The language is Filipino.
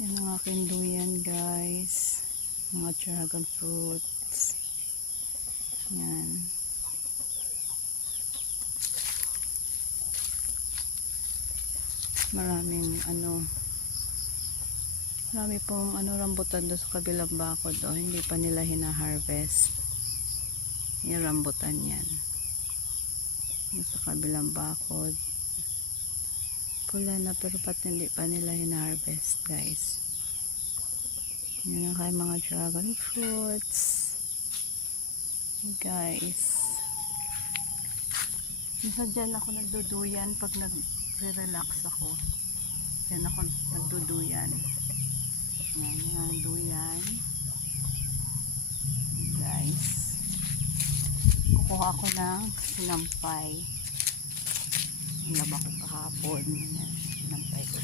Yan ang aking duyan, guys. Mga dragon fruits. Yan. Marami pong rambutan doon sa kabilang bakod. Hindi pa nila hina-harvest. Yung rambutan yan. Yung sa kabilang bakod. Pula na pero pati hindi pa nila hina-harvest, guys. Yan ang kay mga dragon fruits. Guys. Minsan dyan ako nagduduyan pag nag-relax ako. Dyan ako nagduduyan. Yan, yung duyan. Guys. Kukuha ako ng sinampay. Nilaba ko kahapon. Sinampay ko